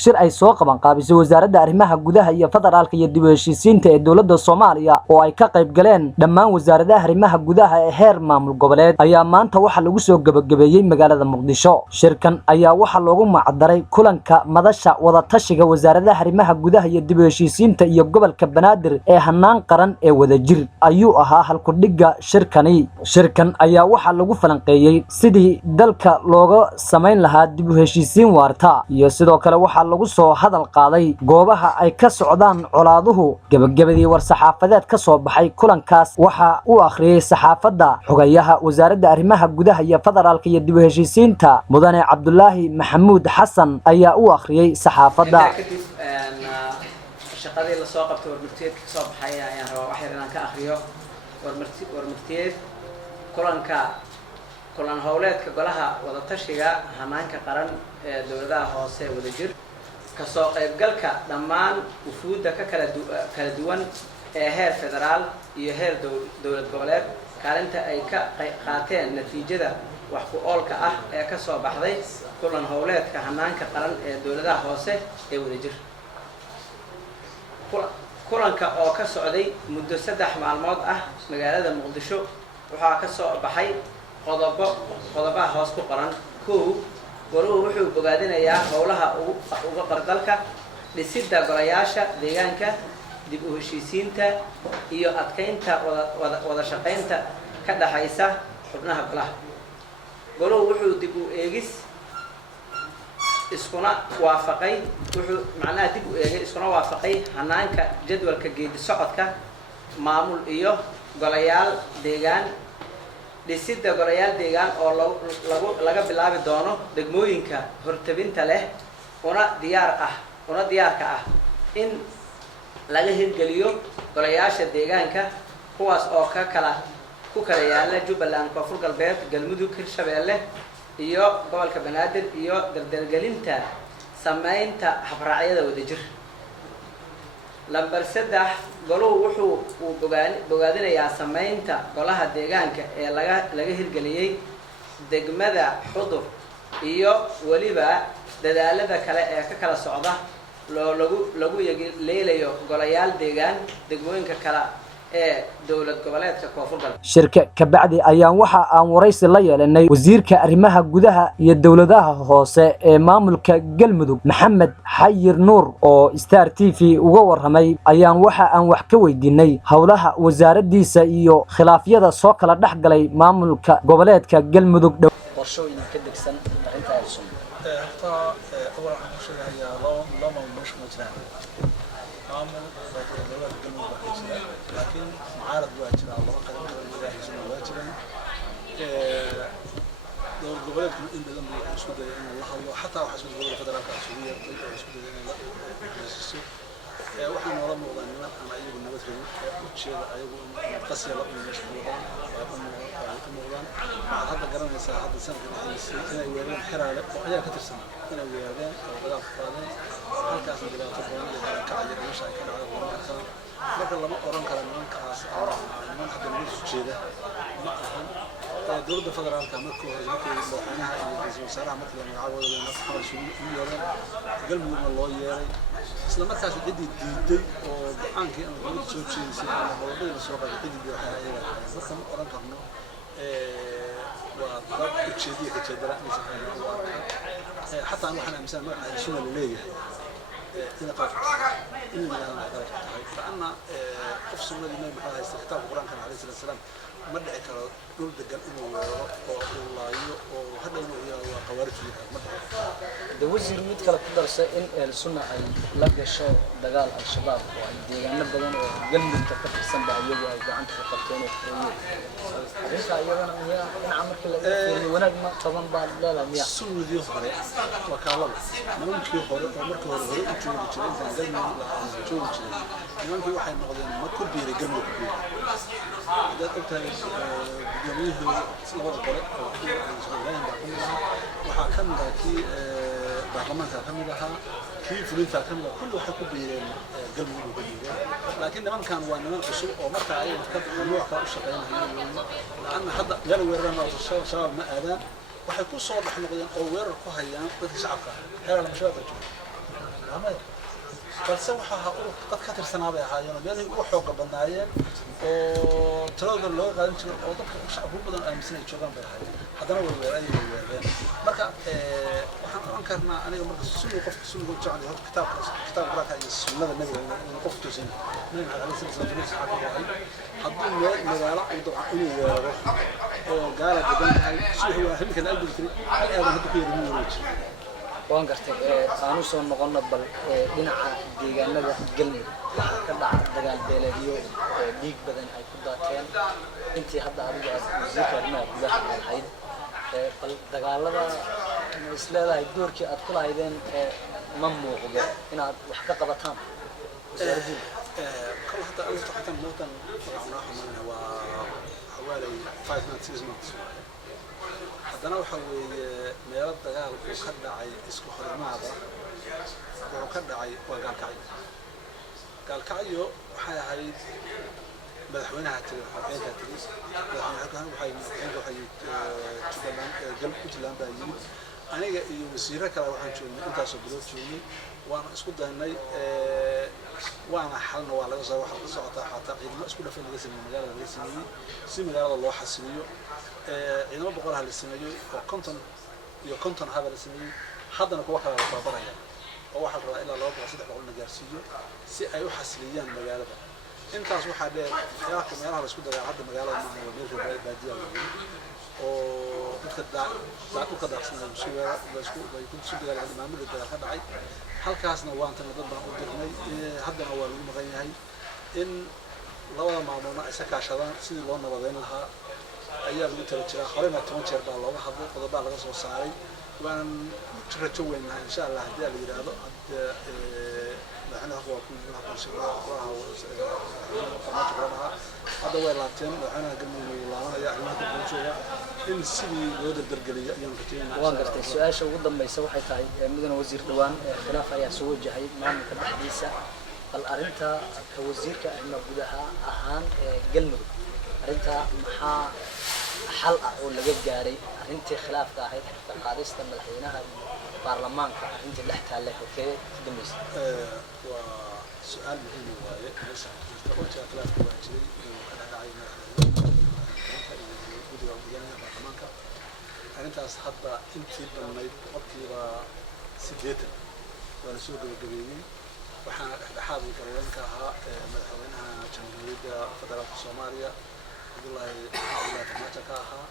shir ay soo qaban qaabisay wasaaradda arrimaha gudaha iyo federaalka iyo dib u heshiisiinta ee dowladda Soomaaliya oo ay ka qayb galeen dhammaan wasaaradaha arrimaha gudaha ee heer maamul goboleed ayaa maanta waxa lagu soo gabagabeeyay magaalada Muqdisho. Shirkan ayaa waxa loogu macdaray kulanka madasha wada tashiga wasaaradaha arrimaha gudaha iyo dib u heshiisiinta iyo gobolka Banaadir ee hanaan qaran ee wadajir ayuu ahaa halku dhiga shirkan ayaa waxa lagu falanqeeyay sidii dalka looga sameyn lahaa dib u heshiisiin waarta iyo sidoo kale waxa lagu soo hadal qaaday goobaha ay ka socdaan colaaduhu. gabagabadii war saxaafadeed ka soo baxay kulankaas waxa uu akhriyay saxaafadda xogayaha wasaaradda arrimaha gudaha iyo federaalka iyo dib u heshiisiinta mudane Cabdullaahi Maxamuud Xasan ayaa uu akhriyay saxaafadda. shaqadii la soo qabtay warmartiyeed ka soo baxay ayaan rabaa wax yar inaan ka akhriyo warmartiyeed kulan howleedka golaha wada tashiga hanaanka qaran ee dowladaha hoose wadajir ka soo qaybgalka dhammaan ufuudda ka kala duwan ee heer federaal iyo heer dowlad goboleed kaalinta ay ka qaateen natiijada wax ku oolka ah ee ka soo baxday kulan howleedka hanaanka qaran ee dowladaha hoose ee wadajir. kulanka oo ka socday muddo 3 maalmood ah magaalada Muqdisho waxaa ka soo baxay qodobaha hoos ku qoran. Goluhu wuxuu bogaadinayaa howlaha uga qardalka dhisidda golayaasha deegaanka, dib u heshiisiinta iyo adkeynta wada shaqeynta ka dhaxaysa xubnaha golaha. Goluhu wuxuu dib u eegis iskuna waafaqay hanaanka jadwalka geedi socodka maamul iyo golayaal deegaan, dhisidda golayaal deegaan oo laga bilaabi doono degmooyinka hortabinta leh una diyaarka ah in laga hirgeliyo golayaasha deegaanka kuwaas oo ku kala yaala Jubbaland, Koonfur Galbeed, Galmudug, Hirshabeelle iyo gobolka Banaadir iyo dardargelinta sameynta habraacyada wadajir. Lambar 3 goluhu wuxuu bogaadinayaa sameynta golaha deegaanka ee laga hirgeliyay degmada Xudur iyo waliba dadaalada kale ee ka kala socda lagu leelayo golayaal deegaan degmooyinka kala ee dowlad goboleedka Koonfur Galbeed. shirka ka bacdi ayaan waxa aan waraysi la yeelanay wasiirka arrimaha gudaha iyo dowladaha hoose ee maamulka Galmudug Maxamed Xayir Nuur oo Star TV uga warramay ayaan waxa aan wax ka weydiinay howlaha wasaaraddiisa iyo khilaafyada soo kala dhaxgalay maamulka goboleedka Galmudug. qorshooyin ka degsan arrinta ay soo لكن معارض واجرة الله قدر الله يسمى واجرا دور الجبلات إن بدم بيسود إن الله حتى وحسب الجبل فدرك عسولية يسود إن الله يسود وحنا نرى موضوعنا أنا أيوب النبتي وشيء أيوب قصير لا من مشهور موضوعنا هذا قرن مساحة هذا سنة هنا يورين حرالة وأيا كتير سنة هنا يورين وبدأ فلان هل كأس الجبل تبغون كعير مش هيكون على الغرام marka lama oran karo nimankaas niman hadda mid jeeda ma ahan dowladda federaalka markii hore madaxweynaha iyo ra'iisul wasaaraha markii la magacaabay Galmudug loo yeeray isla markaas cidii diiday oo go'aankii aan dowladda soo jeedisay ama dowladda soo qaaday cidii waxay ayaga marka ma oran karno waa dad ujeediye ka jeedara حتى أنا وحنا مثلا مرة سنة لليه إن طاف إن من هذا الطرف فأنا قف سنة لما بحال استخدام القرآن كان عليه الصلاة والسلام مدعي كلا دول دجال إنه والله وهذا إنه قوارث فيها مدعي. دوزير ميت كلا تدرس إن السنة لقى شو دجال الشباب يعني بدن جنب تكفي السنة أيوة وعنده قطعين كثير. ليش أيوة أنا وياه أنا عمر كلا وانا ما طبعا بعد لا مياه. السنة دي خارج وكالله ممكن خارج ممكن خارج يجوا يجوا زي ما يجوا ممكن واحد مقدم ما كل بيرجموا كبير. إذا قلت جميع صور القرآن وحكم كي برلمان حكم لها كي فلوس حكم لها كل واحد كبير جمهور كبير لكن من كان وانما السوق ومتى أي كتب نوع كأشقين لأن حد قالوا ويرنا الشباب ما أذان وحيكون صوت إحنا قدام أو وير كهيان بدي شعبك هذا المشروع dhaqameed balse waxa ahaa urur dad ka tirsanaa bay ahaayeen meelihii ugu xooga badnaayeen oo talada loo qaadan jiray oo dadka shacabku badan aaminsan ay joogaan bay ahaayeen haddana way weerareen marka waxaan oran karnaa aniga marka sunni qofka sunniga u jecel yahay kitaab quraanka iyo sunnada nabiga inuu qofku toosin nabiga alayhi salaatu wasalaam hadduu meel magaalo u dabcan inuu weeraro oo gaala badan tahay suuxi waa hilkan albirkri aadan hadda ku yeerin wareeji waan gartay aanu soo noqono bal dhinaca deegaanada galmudug waxaa ka dhaca dagaal beeleedyo dhiig badan ay ku daateen intii hadda adigu aad wasiirka arrimaha gudaha ahayd bal dagaalada ma is leedahay doorkii aad ku lahaydeen ma muuqdo inaad wax ka qabataan wasaaradii kala hadda aad taxtan mootan waxaan xamanaa waa xawaalay 5 months 6 months haddana waxa weeye meel dagaal uu ka dhacay isku xirmaada wuxuu ka dhacay waa gaalkacyo waxay ahayd madaxweynaha xogeenka tiris madaxweynaha Puntland baa yimid aniga iyo wasiirro kale waxaan joognay intaasoo bilood joognay waana isku daynay waana xalna waa laga soo waxa ka socota xataa ciidamo isku dhafan laga sameeyay magaalada laga sameeyay si magaalada loo xasiliyo ciidamo boqol hal sameeyay oo konton haba la sameeyay haddana kuwa kale la baabaraya oo waxa rabaa ilaa 200-300 la gaarsiiyo si ay u xasiliyaan magaalada intaas waxaa dheer khilaafka meelaha la isku dagaal hadda magaalada maaha waa meel baadiya oo dadka daaqsan suuqa la isku dagaal maamulka dagaal ka dhacay halkaasna waan tan dad baan u dirnay haddana waa lagu maqan yahay in labada maamulna ay sakaashadaan sidii loo nabadeyn lahaa ayaa lagu tala jiraa horena 10 jeer baa looga hadlay qodobbaa laga soo saaray waan rajo weynahay insha Allah haddii la yiraahdo madaxweynaha waa ku hadda way laabteen madaxweynaha galmudug laabanaya arrimaha bulshada in sidii loo dardargeliyo ayaan rajaynayaa waan gartay su'aasha ugu dambaysa waxay tahay mudane wasiir dhawaan khilaaf ayaa soo wajahay maamulka dhexdiisa bal arinta ka wasiirka arrimaha gudaha ahaan galmudug arinta maxaa xal ah oo laga gaaray arintii khilaafka ahayd ka qaadista madaxweynaha baarlamaanka arintii dhex taallay halkee ka dambeysay waa su'aal muhiim waaye meesha wajah khilaafka waa jiray inuu ka dhacay baarlamaanka arintaas hadda intii dhammayd boqolkiiba 80 waa la soo gabagabeeyey waxaana dhexdhexaad u garwaanka ahaa madaxweynaha jamhuuriyadda federaalka Soomaaliya Abdullahi Farmaajo ka ahaa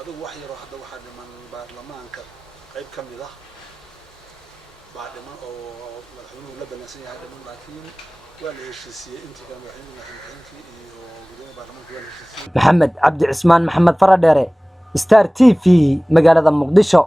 adigu wax yar oo hadda waxa dhiman baarlamaanka qayb ka mid ah baa dhiman oo madaxweynuhu la balansan yahay dhiman laakiin waa la heshiisiyey intii kale madaxweynaha iyo gudoomiyaha baarlamaanka waa la heshiisiyey maxamed cabdi cismaan maxamed faradheere Star TV magaalada Muqdisho